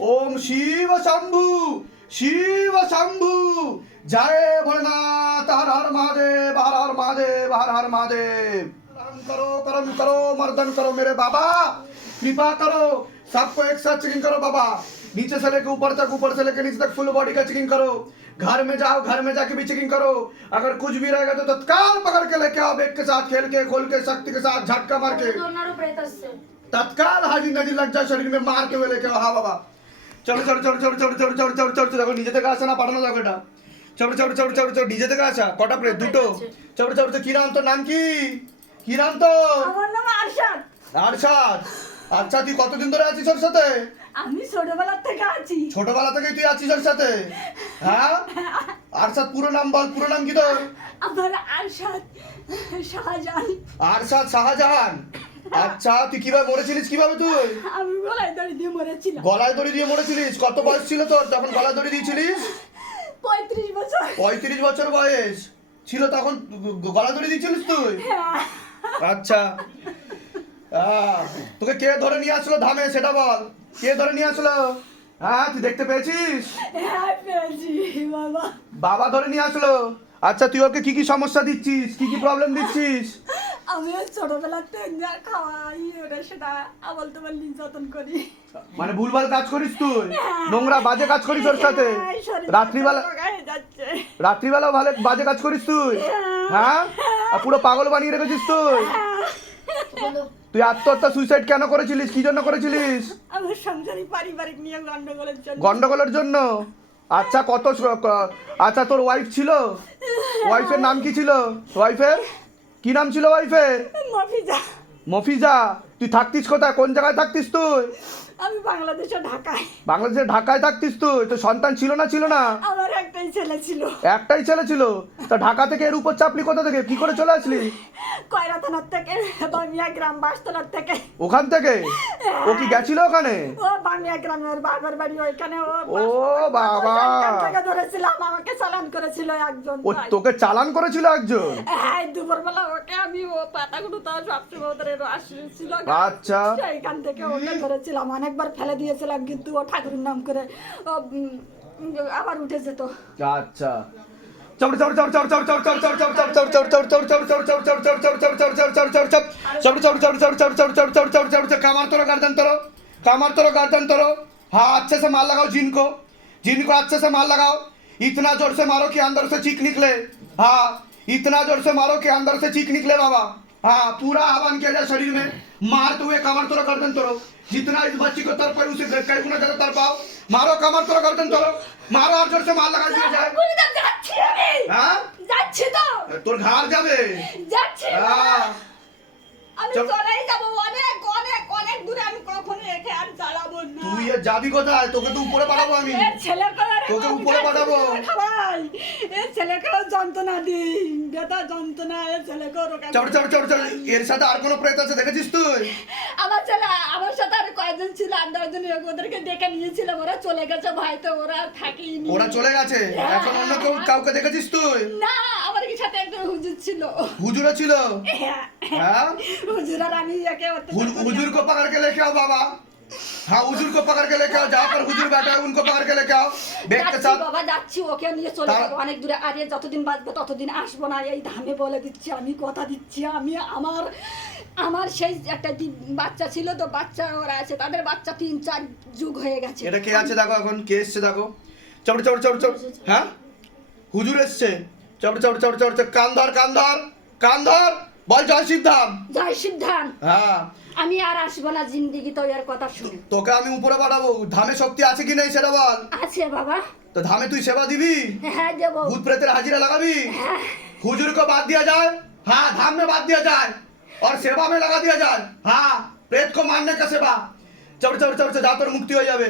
ओम शिव शंभु शिव शंभु। जय भोलेनाथ हर हर महादेव हर हर महादेव हर हर महादेव। कर्म करो कर्म करो मर्दन करो मेरे बाबा। कृपा करो सबको एक साथ चेकिंग करो बाबा। नीचे से लेके ऊपर तक ऊपर से लेके नीचे तक फुल बॉडी का चेकिंग करो। घर में जाओ घर में जाके भी चेकिंग करो। अगर कुछ भी रहेगा तो तत्काल पकड़ के लेके आओ एक के साथ खेल के खोल के शक्ति के साथ झटका मार के। तत्काल हाजी नदी लग जाए शरीर में मार के लेके आओ। हाँ बाबा। চলো চলো চলো চলো চলো চলো চলো চলো চলো দেখো নিজে থেকে আসে না পাঠানো যাবে এটা চলো চলো চলো চলো চলো নিজে থেকে আসা কটা প্লেট দুটো চলো চলো চলো কি নাম তোর নাম কি কি নাম তোর আমার নাম আরশাদ আরশাদ আচ্ছা তুই কতদিন ধরে আছিস ওর সাথে আমি ছোটবেলার থেকে আছি ছোটবেলা থেকেই তুই আছিস ওর সাথে হ্যাঁ আরশাদ পুরো নাম বল পুরো নাম কি তোর আমার আরশাদ শাহজাহান আরশাদ শাহজাহান আচ্ছা তুই কীভাবে মরেছিলিস? কীভাবে তুই? আমি গলায় দড়ি দিয়ে মরেছিলাম। গলায় দড়ি দিয়ে মরেছিলিস? কত বয়স ছিল তোর? তখন গলায় দড়ি দিয়েছিলিস? পঁয়ত্রিশ বছর। পঁয়ত্রিশ বছর বয়স। ছিল তখন গলা ধরে দিয়েছিলিস তুই? হ্যাঁ। আচ্ছা। তোকে কে ধরে নিয়ে আসলো ধামে? সেটা বল। কে ধরে নিয়ে আসলো? হ্যাঁ তুই দেখতে পেয়েছিস? হ্যাঁ বাবা। ধরে নিয়ে আসলো। আচ্ছা তুই ওকে কি কি সমস্যা দিচ্ছিস? কি কি প্রবলেম দিচ্ছিস? আমি যা খাওয়াই ওটা সেটা আবল তোমার যত্ন করি। মানে ভুলভাল কাজ করিস তুই? নোংরা বাজে কাজ করিস ওর সাথে? হ্যাঁ, রাত্রিবেলা হয়ে রাত্রিবেলা ভালো বাজে কাজ করিস তুই? হ্যাঁ। আর পুরো পাগল বানিয়ে রেখেছিস তুই? তুই আত্মহত্যা সুইসাইড কেন করেছিলিস? কি জন্য করেছিলিস? আমার সংসারী পারিবারিক নিয়ে গন্ডগোলের জন্য। গন্ডগোলের জন্য? আচ্ছা কত আচ্ছা তোর ওয়াইফ ছিল? ওয়াইফের নাম কি ছিল? ওয়াইফের কি নাম ছিল ওয়াইফের? মফিজা। মফিজা তুই থাকতিস কোথায়? কোন জায়গায় থাকতিস তুই? আমি বাংলাদেশে ঢাকায়। বাংলাদেশের ঢাকায় থাকতিস তুই তোর সন্তান ছিল না ছিল না? আমার একটাই ছেলে ছিল। একটাই ছেলে ছিল? তা ঢাকা থেকে এর উপর চাপলি কোথা থেকে? কি করে চলে আসলি? থেকে বামিয়া গ্রাম বাসতলার থেকে। ওখান থেকে? ও কি গেছিল ওখানে? ও বামিয়া গ্রামের বাবার বাড়ি ওইখানে ও ও বাবা। থেকে ধরেছিলাম আমাকে চালান করেছিল একজন। ও তোকে চালান করেছিল একজন? হ্যাঁ দুপুরবেলা ওকে আমি ও পাতাগুলো তো সবসময় ওদের রস ছিল। আচ্ছা। সেইখান থেকে ওকে ধরেছিলাম অনেকবার ফেলে দিয়েছিলাম কিন্তু ও ঠাকুরের নাম করে ও উম, আবার উঠে যেত আচ্ছা chop chop chop chop chop chop chop chop chop chop chop chop chop chop chop chop chop chop chop chop chop chop chop chop chop चप चप चप चप चप चप चप चप चप चप चप कमर तोड़ो गर्दन तोड़ो कमर तोड़ो गर्दन तोड़ो हाँ अच्छे से मार लगाओ जिन को जिन को अच्छे से मार लगाओ इतना जोर से मारो कि अंदर से चीख निकले हाँ इतना जोर से मारो कि अंदर से चीख निकले बाबा हाँ पूरा आह्वान किया जाए शरीर में मारते हुए कमर तोड़ो गर्दन तोड़ो जितना इस बच्ची को तर पाए उसे कई गुना ज्यादा तर पाओ मारो कमर तोड़ो गर्दन तोड़ो मारो और जोर से मार लगा दिया जाए গুরুদেব, যাচ্ছি আমি হ্যাঁ যাচ্ছি তো তোর ঘাড় যাবে যাচ্ছি হ্যাঁ। আমি চল। চলেই যাবো অনেক অনেক অনেক দূরে আমি কখনো একে আর চালাবো না তুই এ যাবি কোথায় তোকে তো উপরে পাঠাবো আমি এর ছেলেকেও এরকম তোকে উপরে পাঠাবো। খাই এ ছেলেকেও যন্ত্রণা দিন বেটা যন্ত্রণা এ ছেলেকেও রোগা চড় চড় চড় চড় এর সাথে আর কোনো প্রেত আছে দেখেছিস তুই? আমার ছেলে আমার সাথে আর কয়েকজন ছিল আর দশজন ওদেরকে ডেকে নিয়েছিলাম ওরা চলে গেছে ভাই তো ওরা থাকিনি ওরা চলে গেছে হ্যাঁ। এখন অন্য কেউ কাউকে দেখেছিস তুই? না আমার কি সাথে একজন হুজুর ছিল। হুজুরা ছিল? হ্যাঁ।, হ্যাঁ। হুজুর আর আমি একে হুজুর কো পাকার কে লেখে বাবা? हाँ हुजूर को पकड़ के लेके आओ जहाँ पर हुजूर बैठा है उनको पकड़ के लेके आओ बैग के যাচ্ছি साथ বাবা যাচ্ছি ওকে নিয়ে চলে তা- যাবো অনেক দূরে আর এ যতদিন বাঁচবো ততদিন আসবো না এই ধামে বলে দিচ্ছি আমি কথা দিচ্ছি আমি আমার আমার সেই একটা দি- বাচ্চা ছিল তো বাচ্চা ওরা আছে তাদের বাচ্চা তিন চার যুগ হয়ে গেছে এটা কে আছে দেখো এখন কে এসছে দেখো চড় চড় চড় চড় হ্যাঁ হুজুর এসছে চড় চড় চড় চড় চড় কান ধর কান ধর কান ধর বল জয় শিবধাম জয় সিদ্ধান হ্যাঁ আমি আর আসবো না জিন্দিগি তো এর কথা শুনে তোকে আমি উপরে পাঠাবো ধামে শক্তি আছে কি নেই সেটা বল আছে বাবা তো ধামে তুই সেবা দিবি হ্যাঁ দেবো भूत प्रेतेर हाजिरा लगाबी হ্যাঁ हुजूर को बात दिया जाए हाँ धाम में बात दिया जाए और सेवा में लगा दिया जाए हाँ प्रेत को मारने का सेवा चढ़ चढ़ चढ़ चढ़ जाकर मुक्ति हो जावे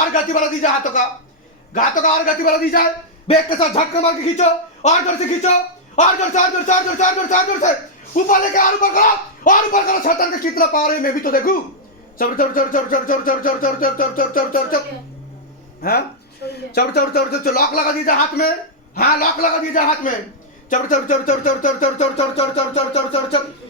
और गति वाला दीजिए हाथों का हाथों का और गति वाला दीजिए बैग के साथ झटके मार के खींचो और ज़ोर से खींचो और ज़ोर से और ज़ोर से और ज़ोर से और ज़ोर से और ज़ोर से ऊपर लेके और ऊपर करो और ऊपर करो छतन के कितना पावर है मैं भी तो देखूँ चढ़ चढ़ चढ़ चढ़ चढ़ चढ़ चढ़ चढ़ चढ़ चढ़ चढ़ चढ़ चढ़ चढ़ हाँ चढ़ चढ़ चढ़ चढ़ लॉक लगा दीजिए हाथ में हाँ लॉक लगा दीजिए हाथ में चढ़ चढ़ चढ़ चढ़ चढ़ चढ़ चढ़ चढ़ चढ़ चढ़ चढ़ चढ़ चढ़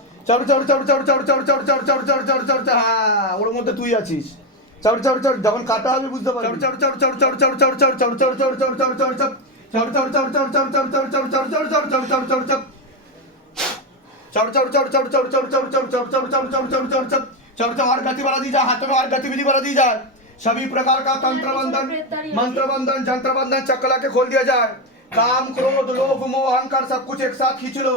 চড় চড় চড় চড় চড় চড় চড় চড় চড় চড় চড় চড় হ্যাঁ ওর মধ্যে তুই আছিস চড় চড় চড় যখন কাটা হবে বুঝতে পারবি চড় চড় চড় চড় চড় চড় চড় চড় চড় চড় চড় চড় চড় চড় চড় চড় চড় চড় চড় চড় চড় চড় চড় চড় চড় চড় চড় চড় চড় চড় चढ़ चढ़ चढ़ चढ़ चढ़ चढ़ चढ़ चढ़ चढ़ चढ़ चढ़ चढ़ चढ़ चढ़ चढ़ चढ़ चढ़ और गति बढ़ा दी जाए हाथों में और गतिविधि बढ़ा दी जाए सभी प्रकार का तंत्र बंधन मंत्र बंधन जंत्र बंधन चक्र के खोल दिया जाए काम क्रोध लोभ मोह अहंकार सब कुछ एक साथ खींच लो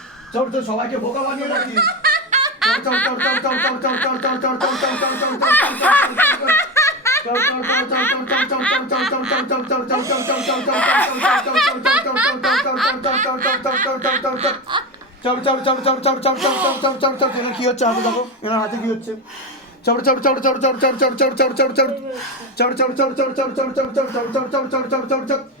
সবাইকে বোকা বানিয়ে রাখি চড় চড় চড় চড় চড় চড় চড় চড় চড় চড় চড় চড় চড় চড় চড়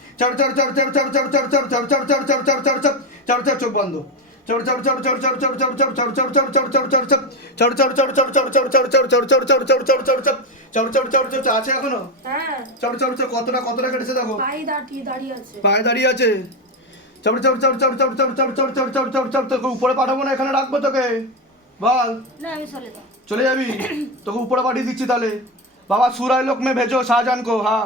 চড় চড় চড় চড় চড় চড় চড় চড় চড় চড় চড় চড় চড় চড় চড় চড় চড় চোখ বন্ধ চড় চড় চড় চড় চড় চড় চড় চড় চড় চড় চড় চড় চড় চড় চড় চড় চড় চড় আছে এখনও চড় চড় চড় কতটা কতটা কেটেছে দেখো পায়ে দাঁড়িয়ে আছে চড় চড় চড় চড় চড় চড় চড় চড় চড় চড় চড় উপরে পাঠাবো না এখানে রাখব তোকে বল চলে যাবি তোকে উপরে পাঠিয়ে দিচ্ছি তাহলে বাবা সুরায় লোক মে ভেজো শাহজাহান কো হ্যাঁ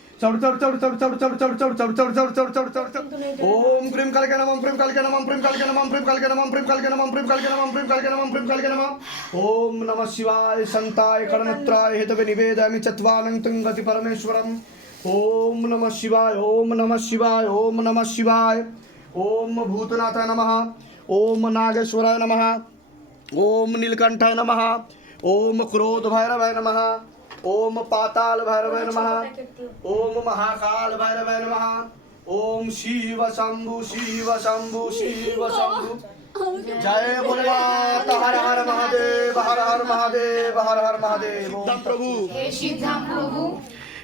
चौड़ चौड़ चौड़ चौड़ चौड़ चौड़ चौड़ चौड़ चौड़ चौड़ चौड़ चौड़ चौड़ चौड़ चौड़ ओम प्रेम काल के नमः प्रेम काल के नमः प्रेम काल के नमः प्रेम काल के नमः प्रेम काल के नमः प्रेम काल के नमः प्रेम काल के नमः प्रेम काल के नमः ओम नमः शिवाय संताय करणत्राय हेतवे निवेदयामि चत्वारं तुम गति परमेश्वरम ओम नमः शिवाय ओम नमः शिवाय ओम नमः शिवाय ओम भूतनाथाय नमः ओम नागेश्वराय नमः ओम नीलकंठाय नमः ओम क्रोध भैरवाय नमः ओम पाताल भैरवै नमः ओम महाकाल भैरवै नमः ओम शिव शंभु शिव शंभु शिव शंभु जय भोलेनाथ हर हर महादेव हर हर महादेव हर हर महादेव प्रभु हे सिद्धाम प्रभु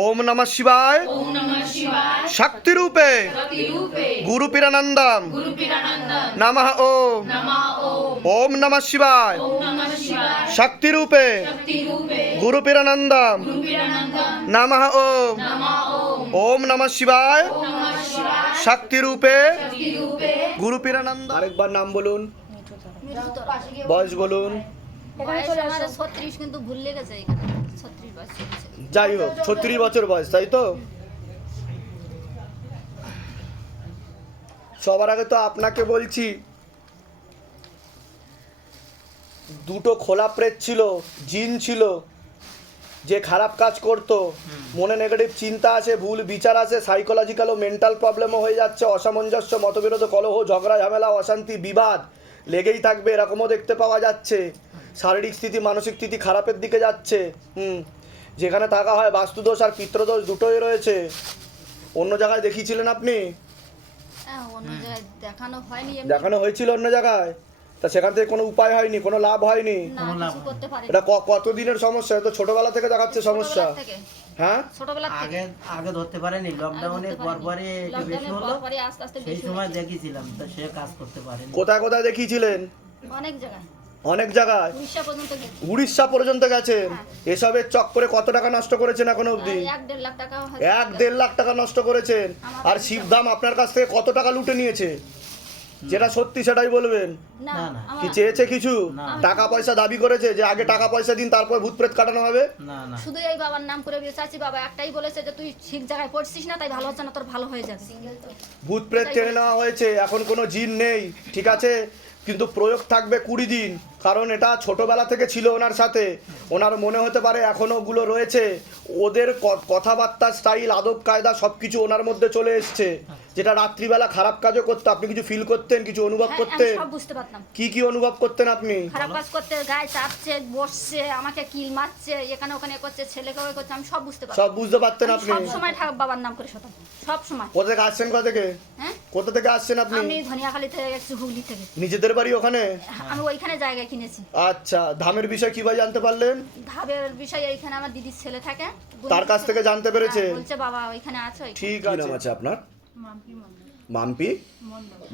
ওম নম শিবায়। শক্তি রূপে গুরু পিরানন্দম নম ও ওম। নম শিবায়। শক্তি রূপে গুরু পিরানন্দম নম ও ওম। নম শিবায়। শক্তি রূপে গুরু পিরানন্দ আরেকবার নাম বলুন। বয়স বলুন। ছত্রিশ কিন্তু ভুল লেগেছে ছত্রিশ বয়স যাই হোক, ছত্রিশ বছর বয়স, তাই তো? সবার আগে তো আপনাকে বলছি, দুটো খোলা প্রেত ছিল, জিন ছিল, যে খারাপ কাজ করতো, মনে নেগেটিভ চিন্তা আছে ভুল বিচার আছে সাইকোলজিক্যাল ও মেন্টাল প্রবলেমও হয়ে যাচ্ছে, অসামঞ্জস্য, মতবিরোধ, কলহ, ঝগড়া, ঝামেলা, অশান্তি, বিবাদ, লেগেই থাকবে, এরকমও দেখতে পাওয়া যাচ্ছে, শারীরিক স্থিতি, মানসিক স্থিতি খারাপের দিকে যাচ্ছে, হুম যেখানে থাকা হয় বাস্তুদোষ আর পিত্রদোষ দুটোই রয়েছে। অন্য জায়গায় দেখিয়েছিলেন আপনি? হ্যাঁ অন্য জায়গায় দেখানো হয়নি এমনি। দেখানো হয়েছিল অন্য জায়গায়? তা সেখান থেকে কোনো উপায় হয়নি কোনো লাভ হয়নি? না কিছু করতে পারি এটা ক- কতদিনের সমস্যা? তো ছোটবেলা থেকে দেখাচ্ছে সমস্যা। হ্যাঁ? ছোটবেলা আগে আগে ধরতে পারেনি। লকডাউনের পর পরে একটু বেশি হলো। সেই সময় দেখিয়েছিলাম তো সে কাজ করতে পারেনি। কোথায় কোথায় দেখিয়েছিলেন? অনেক জায়গায়। অনেক জায়গায়। উড়িষ্যা পর্যন্ত গেছে। গেছেন এসবের চক্করে কত টাকা নষ্ট করেছেন এখনও অবধি? এক দেড় লাখ টাকা এক দেড় লাখ টাকা নষ্ট করেছেন। আর শিবধাম আপনার কাছ থেকে কত টাকা লুটে নিয়েছে? যেটা সত্যি সেটাই বলবেন। না না, না। কি চেয়েছে কিছু? টাকা পয়সা দাবি করেছে যে আগে টাকা পয়সা দিন তারপর ভূত প্রেত কাটানো হবে? না না। শুধু এই বাবার নাম করে বিয়ে চাচ্ছি বাবা। একটাই বলেছে যে তুই ঠিক জায়গায় পড়ছিস না তাই ভালো হচ্ছে না তোর ভালো হয়ে যাবে। ভূত প্রেত টেনে নেওয়া হয়েছে এখন কোনো জিন নেই ঠিক আছে? কিন্তু প্রয়োগ থাকবে কুড়ি দিন। কারণ এটা ছোটবেলা থেকে ছিল ওনার সাথে। ওনার মনে হতে পারে এখনও ওগুলো রয়েছে। ওদের কথাবার্তা স্টাইল আদব কায়দা সব কিছু ওনার মধ্যে চলে এসছে। যেটা রাত্রিবেলা খারাপ কাজও করতো আপনি কিছু ফিল করতেন কিছু অনুভব হ্যাঁ, করতেন? কি কি অনুভব করতেন আপনি? খারাপ কাজ করতে গায়ে চাপছে বসছে আমাকে কিল মারছে এখানে ওখানে করছে ছেলেকে ওই করছে আমি সব বুঝতে পারতাম। সব বুঝতে পারতেন আপনি? সব সময় ঠাকুর বাবার নাম করে শতাম। সব সময়। কোথা থেকে আসছেন কোথা থেকে? হ্যাঁ? কোথা থেকে আসছেন আপনি? আমি ধনিয়াখালী থেকে হুগলি থেকে। নিজেদের বাড়ি ওখানে? আমি ওইখানে জায়গা কিনেছি আচ্ছা ধামের বিষয় কীভাবে জানতে পারলেন? ধাবের বিষয়ে এইখানে আমার দিদির ছেলে থাকে। তার কাছ থেকে জানতে পেরেছে? হ্যাঁ, বলছে বাবা ওইখানে আছে। ঠিক আছে নাম আছে। আপনার? মাম্পি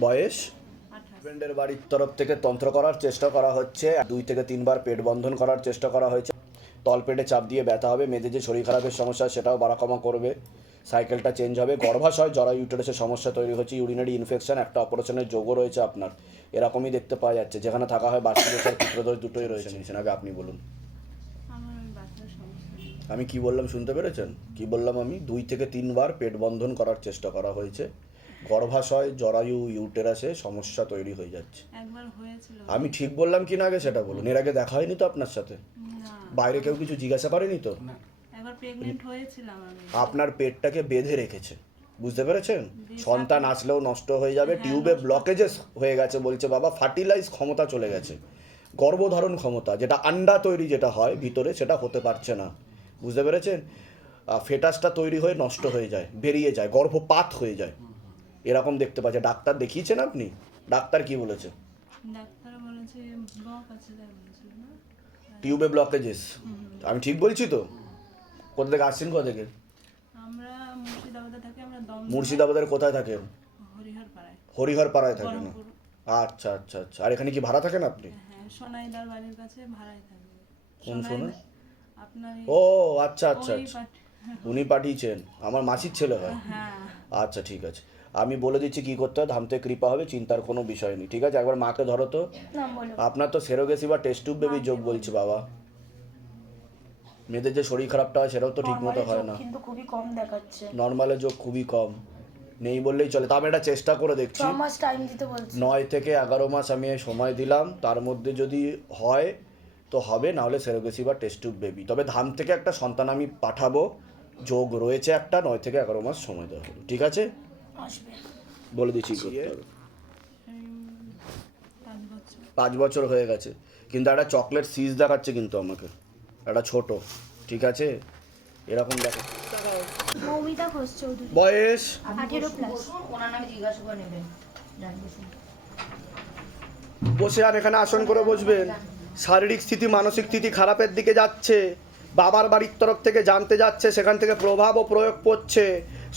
বয়স? হাজবেন্ডের বাড়ির তরফ থেকে তন্ত্র করার চেষ্টা করা হচ্ছে। দুই থেকে তিনবার পেট বন্ধন করার চেষ্টা করা হয়েছে। তলপেটে চাপ দিয়ে ব্যথা হবে মেয়েদের যে শরীর খারাপের সমস্যা সেটাও বাড়া কমা করবে। সাইকেলটা চেঞ্জ হবে। গর্ভাশয় জরা ইউটারাসের সমস্যা তৈরি হচ্ছে। ইউরিনারি ইনফেকশন একটা অপারেশনের যোগও রয়েছে আপনার। এরকমই দেখতে পাওয়া যাচ্ছে। যেখানে থাকা হয় বার্ষিক পিত্রদোষ দুটোই রয়েছে। নিয়েছেন আগে আপনি বলুন। আমি কি বললাম শুনতে পেরেছেন? কি বললাম আমি? দুই থেকে তিনবার পেট বন্ধন করার চেষ্টা করা হয়েছে। গর্ভাশয় জরায়ু ইউটেরাসে সমস্যা তৈরি হয়ে যাচ্ছে। আমি ঠিক বললাম কি না আগে সেটা বলুন? এর আগে দেখা হয়নি তো আপনার সাথে? বাইরে কেউ কিছু জিজ্ঞাসা করেনি তো? একবার প্রেগনেন্ট হয়েছিলাম আমি। আপনার পেটটাকে বেঁধে রেখেছে বুঝতে পেরেছেন? সন্তান আসলেও নষ্ট হয়ে যাবে টিউবে ব্লকেজেস হয়ে গেছে বলছে বাবা ফার্টিলাইজ ক্ষমতা চলে গেছে। গর্ভধারণ ক্ষমতা যেটা আন্ডা তৈরি যেটা হয় ভিতরে সেটা হতে পারছে না। বুঝতে পেরেছেন? ফেটাসটা তৈরি হয়ে নষ্ট হয়ে যায় বেরিয়ে যায় গর্ভপাত হয়ে যায়। এরকম দেখতে পাচ্ছে। ডাক্তার দেখিয়েছেন আপনি? ডাক্তার কি বলেছে? টিউবে ব্লকেজেস আমি ঠিক বলছি তো? কোথা থেকে আসছেন কোথা থেকে? আমরা মুর্শিদাবাদে থাকি আমরা মুর্শিদাবাদের কোথায় থাকেন? হরিহর পাড়ায় থাকেন। আচ্ছা আচ্ছা আচ্ছা। আর এখানে কি ভাড়া থাকেন আপনি? হ্যাঁ সোনাইদার বাড়ির কাছে ভাড়ায় থাকবে কোন সোনাই? ও আচ্ছা আচ্ছা আচ্ছা। উনি পাঠিয়েছেন। আমার মাসির ছেলে হয়। হ্যাঁ। আচ্ছা ঠিক আছে। আমি বলে দিচ্ছি কি করতে হয় ধামতে কৃপা হবে চিন্তার কোনো বিষয় নেই ঠিক আছে? একবার মাকে ধরো তো। আপনার তো সেরোগেসি বা টেস্ট টিউব বেবি যোগ বলছি বাবা। মেয়েদের যে শরীর খারাপটা হয় সেটাও তো ঠিক মতো হয় না। কিন্তু খুবই কম দেখাচ্ছে। নর্মালের যোগ খুবই কম। নেই বললেই চলে। তা আমি এটা চেষ্টা করে দেখছি। মাস টাইম দিতে বলছে। নয় থেকে এগারো মাস আমি সময় দিলাম। তার মধ্যে যদি হয় তো হবে নাহলে সেরোগেসি বা টেস্ট টিউব বেবি তবে ধাম থেকে একটা সন্তান আমি পাঠাবো। যোগ রয়েছে একটা নয় থেকে এগারো মাস সময় দেওয়া হলো। ঠিক আছে? বলে দিচ্ছি কি করতে হবে। পাঁচ বছর। পাঁচ বছর হয়ে গেছে। কিন্তু একটা চকলেট সিজ দেখাচ্ছে কিন্তু আমাকে। একটা ছোট ঠিক আছে? এরকম দেখো। মৌমিতা ঘোষ চৌধুরী। বয়স? আঠেরো প্লাস ওনার নামে জিজ্ঞাসা করে নেবেন বসে আর এখানে আসন করে বসবেন। শারীরিক স্থিতি মানসিক স্থিতি খারাপের দিকে যাচ্ছে। বাবার বাড়ির তরফ থেকে জানতে যাচ্ছে সেখান থেকে প্রভাব ও প্রয়োগ পড়ছে।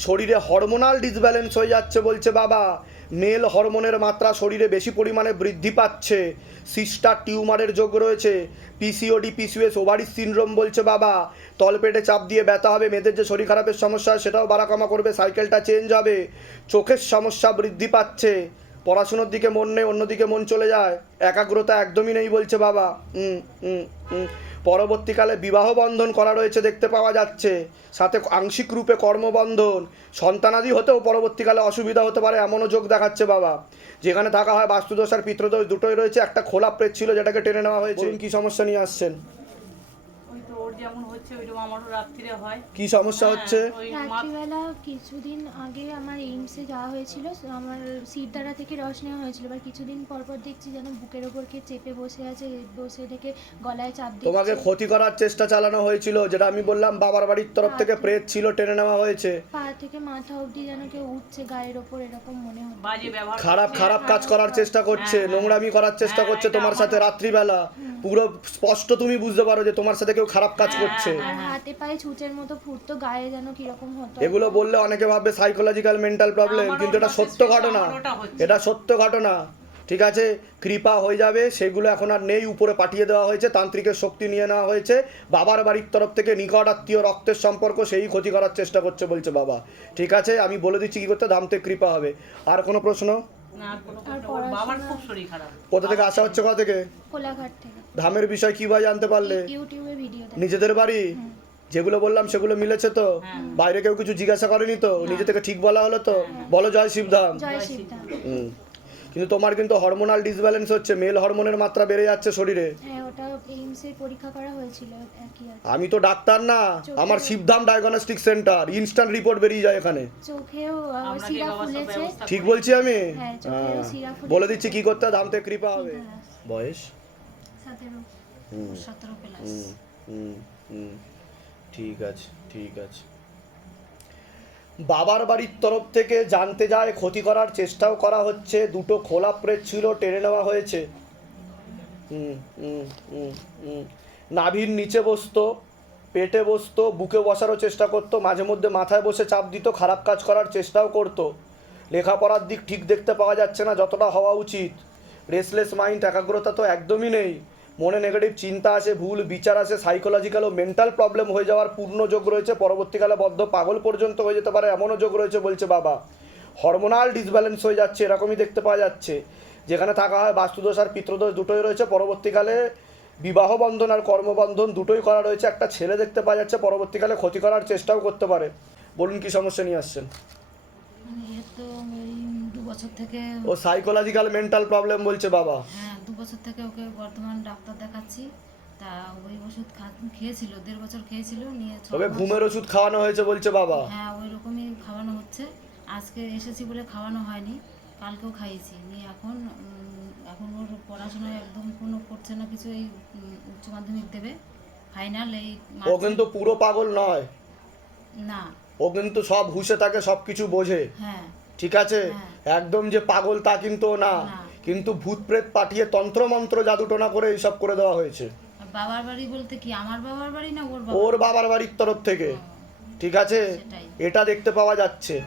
শরীরে হরমোনাল ডিসব্যালেন্স হয়ে যাচ্ছে বলছে বাবা। মেল হরমোনের মাত্রা শরীরে বেশি পরিমাণে বৃদ্ধি পাচ্ছে। সিস্টার টিউমারের যোগ রয়েছে। পিসিওডি পিসিওএস ওভারি সিনড্রোম বলছে বাবা। তলপেটে চাপ দিয়ে ব্যথা হবে, মেয়েদের যে শরীর খারাপের সমস্যা সেটাও বাড়াকামা করবে, সাইকেলটা চেঞ্জ হবে। চোখের সমস্যা বৃদ্ধি পাচ্ছে। পড়াশুনোর দিকে মন নেই, অন্যদিকে মন চলে যায়। একাগ্রতা একদমই নেই বলছে বাবা। হুম হুম হুম পরবর্তীকালে বিবাহ বন্ধন করা রয়েছে দেখতে পাওয়া যাচ্ছে। সাথে আংশিক রূপে কর্মবন্ধন। সন্তানাদি হতেও পরবর্তীকালে অসুবিধা হতে পারে এমনও যোগ দেখাচ্ছে বাবা। যেখানে থাকা হয় বাস্তুদোষ আর পিত্রদোষ দুটোই রয়েছে একটা খোলা প্রেত ছিল যেটাকে টেনে নেওয়া হয়েছে। কি সমস্যা নিয়ে আসছেন? যেমন হচ্ছে ওইরকম আমারও রাত্রিরে হয়। কি সমস্যা হচ্ছে? রাত্রিবেলা কিছুদিন আগে আমার এইমসে যাওয়া হয়েছিল আমার সিরদারা থেকে রস নেওয়া হয়েছিল এবার কিছুদিন পর পর দেখছি যেন বুকের ওপর কে চেপে বসে আছে বসে থেকে গলায় চাপ তোমাকে ক্ষতি করার চেষ্টা চালানো হয়েছিল যেটা আমি বললাম বাবার বাড়ির তরফ থেকে প্রেত ছিল টেনে নেওয়া হয়েছে। পা থেকে মাথা অবধি যেন কেউ উঠছে গায়ের ওপর এরকম মনে হচ্ছে। বাজে ব্যবহার খারাপ খারাপ কাজ করার চেষ্টা করছে নোংরামি করার চেষ্টা করছে তোমার সাথে রাত্রিবেলা। পুরো স্পষ্ট তুমি বুঝতে পারো যে তোমার সাথে কেউ খারাপ কাজ করছে। হাতে পায়ে ছুঁচের মতো ফুটতো গায়ে যেন কীরকম হতো। এগুলো বললে অনেকে ভাববে সাইকোলজিক্যাল মেন্টাল প্রবলেম কিন্তু এটা সত্য ঘটনা। এটা সত্য ঘটনা। ঠিক আছে? কৃপা হয়ে যাবে সেগুলো এখন আর নেই উপরে পাঠিয়ে দেওয়া হয়েছে তান্ত্রিকের শক্তি নিয়ে নেওয়া হয়েছে। বাবার বাড়ির তরফ থেকে নিকট আত্মীয় রক্তের সম্পর্ক সেই ক্ষতি করার চেষ্টা করছে বলছে বাবা। ঠিক আছে? আমি বলে দিচ্ছি কী করতে দামতে কৃপা হবে। আর কোনো প্রশ্ন? না কোনো আর বাবার খুব শরীর খারাপ। কোথা থেকে? আসা হচ্ছে কোথা থেকে? কোলাঘাট থেকে। ধামের বিষয় কীভাবে জানতে পারলে? ইউটিউবে ভিডিও দেখে নিজেদের বাড়ি? যেগুলো বললাম সেগুলো মিলেছে তো? হ্যাঁ। বাইরে কেউ কিছু জিজ্ঞাসা করেনি তো? নিজে থেকে ঠিক বলা হলো তো? বলো জয় শিবধাম। কিন্তু তোমার কিন্তু হরমোনাল ডিসব্যালেন্স হচ্ছে মেল হরমোনের মাত্রা বেড়ে যাচ্ছে শরীরে। হ্যাঁ ওটা এইমসে পরীক্ষা করা হয়েছিল একই আছে। আমি তো ডাক্তার না আমার Shivdham diagnostic centre instant report বেরিয়ে যায় এখানে। ঠিক বলছি আমি? হ্যাঁ, হ্যাঁ। বলে দিচ্ছি কি করতে হয়, ধাম থেকে কৃপা হবে। হ্যাঁ, বয়স? হুম হুম, হুম, হুম। ঠিক আছে ঠিক আছে। বাবার বাড়ির তরফ থেকে জানতে যায় ক্ষতি করার চেষ্টাও করা হচ্ছে। দুটো খোলা প্রেত ছিল টেনে নেওয়া হয়েছে। হুম, হুম, হুম, হুম। নাভির নিচে বসতো পেটে বসতো বুকে বসারও চেষ্টা করতো মাঝে মধ্যে মাথায় বসে চাপ দিত খারাপ কাজ করার চেষ্টাও করতো। লেখাপড়ার দিক ঠিক দেখতে পাওয়া যাচ্ছে না যতটা হওয়া উচিত। রেসলেস মাইন্ড একাগ্রতা তো একদমই নেই। মনে নেগেটিভ চিন্তা আছে ভুল বিচার আছে সাইকোলজিক্যাল ও মেন্টাল প্রবলেম হয়ে যাওয়ার পূর্ণ যোগ রয়েছে। পরবর্তীকালে বদ্ধ পাগল পর্যন্ত হয়ে যেতে পারে, এমনও যোগ রয়েছে বলছে বাবা। হরমোনাল ডিসব্যালেন্স হয়ে যাচ্ছে, এরকমই দেখতে পাওয়া যাচ্ছে। যেখানে থাকা হয় বাস্তুদোষ আর পিতৃদোষ দুটোই রয়েছে। পরবর্তীকালে বিবাহ বন্ধন আর কর্মবন্ধন দুটোই করা রয়েছে। একটা ছেলে দেখতে পাওয়া যাচ্ছে, পরবর্তীকালে ক্ষতি করার চেষ্টাও করতে পারে। বলুন কি সমস্যা নিয়ে আসছেন? মানে বছর থেকে ও সাইকোলজিক্যাল মেন্টাল প্রবলেম বলছে বাবা। হ্যাঁ দু বছর থেকে ওকে বর্ধমান ডাক্তার দেখাচ্ছি। তা ওই ওষুধ খেয়েছিল দেড় বছর খেয়েছিল নিয়ে তবে ঘুমের ওষুধ খাওয়ানো হয়েছে বলছে বাবা। হ্যাঁ ওই রকমই খাওয়ানো হচ্ছে। আজকে এসেছি বলে খাওয়ানো হয়নি কালকেও খাইয়েছি। নিয়ে এখন এখন ওর পড়াশোনায় একদম কোনো করছে না কিছু এই উচ্চ মাধ্যমিক দেবে। ফাইনাল এই ও কিন্তু পুরো পাগল নয়। না। ও কিন্তু সব হুশে থাকে সব কিছু বোঝে। হ্যাঁ। ঠিক আছে? হ্যাঁ। একদম যে পাগল তা কিন্তু না। কিন্তু ভূত প্রেত পাঠিয়ে তন্ত্র মন্ত্র জাদুটোনা করে এইসব করে দেওয়া হয়েছে। বাবার বাড়ি বলতে কি আমার বাবার বাড়ি না ওর ওর বাবার বাড়ির তরফ থেকে। ঠিক আছে? এটা দেখতে পাওয়া যাচ্ছে।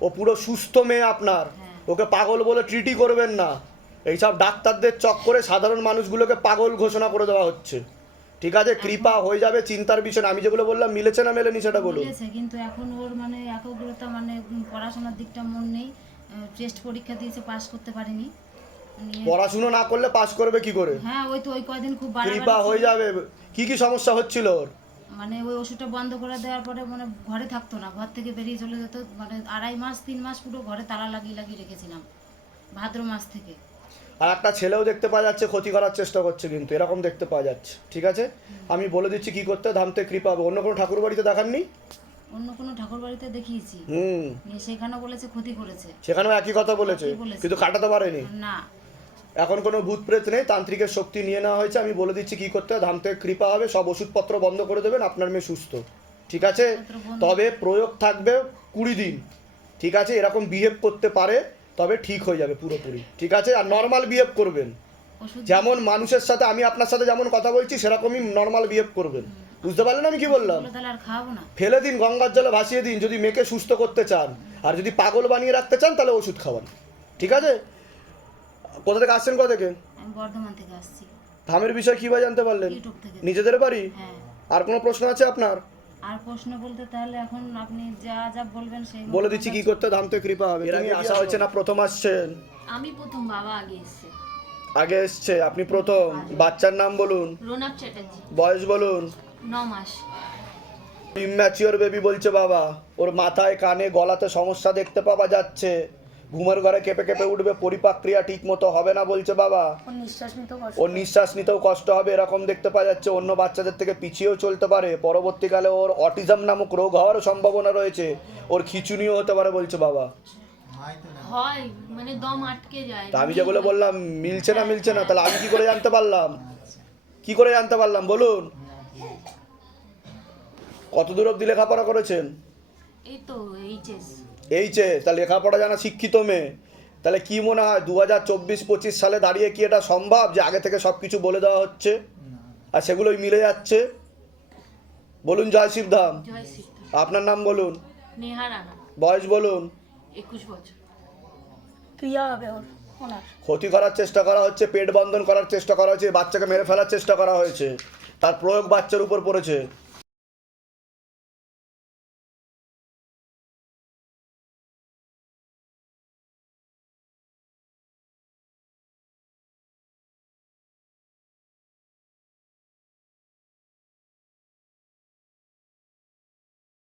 ও পুরো সুস্থ মেয়ে আপনার। হ্যাঁ। ওকে পাগল বলে ট্রিটই করবেন না। এইসব ডাক্তারদের চক্করে সাধারণ মানুষগুলোকে পাগল ঘোষণা করে দেওয়া হচ্ছে। ঠিক আছে কৃপা হয়ে যাবে চিন্তার বিষয় আমি যেগুলো বললাম মিলেছে না মেলেনি সেটা বলুন। মিলেছে কিন্তু এখন ওর মানে একাগ্রতা মানে পড়াশোনার দিকটা মন নেই। টেস্ট পরীক্ষা দিয়েছে পাস করতে পারেনি। নিয়ে পড়াশুনো না করলে পাস করবে কি করে? হ্যাঁ ওই তো ওই কয়দিন খুব কৃপা হয়ে যাবে। কি কি সমস্যা হচ্ছিল ওর? মানে ওই ওষুধটা বন্ধ করে দেওয়ার পরে মানে ঘরে থাকতো না ঘর থেকে বেরিয়ে চলে যেত। মানে আড়াই মাস তিন মাস পুরো ঘরে তালা লাগিয়ে লাগিয়ে রেখেছিলাম ভাদ্র মাস থেকে। আর একটা ছেলেও দেখতে পাওয়া যাচ্ছে ক্ষতি করার চেষ্টা করছে কিন্তু এরকম দেখতে পাওয়া যাচ্ছে ঠিক আছে? আমি বলে দিচ্ছি কি করতে ধামতে কৃপা হবে। অন্য কোনো ঠাকুর বাড়িতে দেখাননি অন্য কোনো ঠাকুর বাড়িতে দেখিয়েছি। হুম। সেখানেও বলেছে ক্ষতি করেছে। সেখানেও একই কথা বলেছে কিন্তু কাটাতে পারেনি। না। এখন কোনো ভূত প্রেত নেই তান্ত্রিকের শক্তি নিয়ে নেওয়া হয়েছে আমি বলে দিচ্ছি কি করতে ধাম থেকে কৃপা হবে সব ওষুধপত্র বন্ধ করে দেবেন আপনার মেয়ে সুস্থ ঠিক আছে? তবে প্রয়োগ থাকবে কুড়ি দিন ঠিক আছে? এরকম বিহেভ করতে পারে তবে ঠিক হয়ে যাবে পুরোপুরি। ঠিক আছে? আর নর্মাল বিহেভ করবেন। যেমন মানুষের সাথে আমি আপনার সাথে যেমন কথা বলছি সেরকমই নর্মাল বিহেভ করবেন। বুঝতে পারলেন আমি কি বললাম? ফেলে দিন গঙ্গার জলে ভাসিয়ে দিন যদি মেয়েকে সুস্থ করতে চান। আর যদি পাগল বানিয়ে রাখতে চান তাহলে ওষুধ খাওয়ান। ঠিক আছে? কোথা থেকে আসছেন কোথা থেকে? বর্ধমান থেকে আসছি। ধামের বিষয় কীভাবে জানতে পারলেন? নিজেদের বাড়ি? হ্যাঁ। আর কোনো প্রশ্ন আছে আপনার? আর প্রশ্ন বলতে তাহলে এখন আপনি যা যা বলবেন সেই বলে দিচ্ছি কি করতে ধাম থেকে কৃপা হবে। এর আগে আসা? হচ্ছে না প্রথম আসছেন? আমি প্রথম বাবা আগে এসছে। আগে এসছে? আপনি প্রথম? বাচ্চার নাম বলুন। রোনাক চ্যাটার্জি। বয়স বলুন। ন মাস। ইম্যাচিওর বেবি বলছে বাবা। ওর মাথায় কানে গলাতে সমস্যা দেখতে পাওয়া যাচ্ছে। ঘুমের ঘরে কেঁপে কেঁপে উঠবে পরিপাক্রিয়া ঠিক মতো হবে না বলছে বাবা। ওর নিঃশ্বাস নিতে কষ্ট ওর নিঃশ্বাস নিতেও কষ্ট হবে এরকম দেখতে পাওয়া যাচ্ছে অন্য বাচ্চাদের থেকে পিছিয়েও চলতে পারে। পরবর্তীকালে ওর অটিজম নামক রোগ হওয়ারও সম্ভাবনা রয়েছে। ওর খিচুনিও হতে পারে বলছে বাবা। হয় মানে দম আটকে যায়। তা আমি যেগুলো বললাম মিলছে না মিলছে না তাহলে আমি কি করে জানতে পারলাম? কি করে জানতে পারলাম বলুন? কত দূর অব্দি লেখাপড়া করেছেন? এই তো এইচএস। এইচে তা লেখাপড়া জানা শিক্ষিত মেয়ে। তাহলে কি মনে হয় দু হাজার চব্বিশ পঁচিশ সালে দাঁড়িয়ে কি এটা সম্ভব যে আগে থেকে সব কিছু বলে দেওয়া হচ্ছে? আর সেগুলোই মিলে যাচ্ছে? বলুন জয় শিবধাম জয় আপনার নাম বলুন। নেহা বয়স বলুন। ক্ষতি করার চেষ্টা করা হচ্ছে পেট বন্ধন করার চেষ্টা করা হয়েছে বাচ্চাকে মেরে ফেলার চেষ্টা করা হয়েছে। তার প্রয়োগ বাচ্চার উপর পড়েছে।